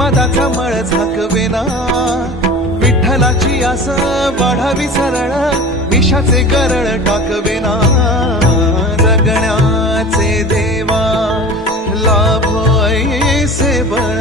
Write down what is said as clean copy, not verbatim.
मदाचा मळ झाकवेना, विठ्ठलाची आस वाढावी सरळ, विषाचे गरळ टाकवेना. जगण्याचे देवा लाभो ऐसे बळ,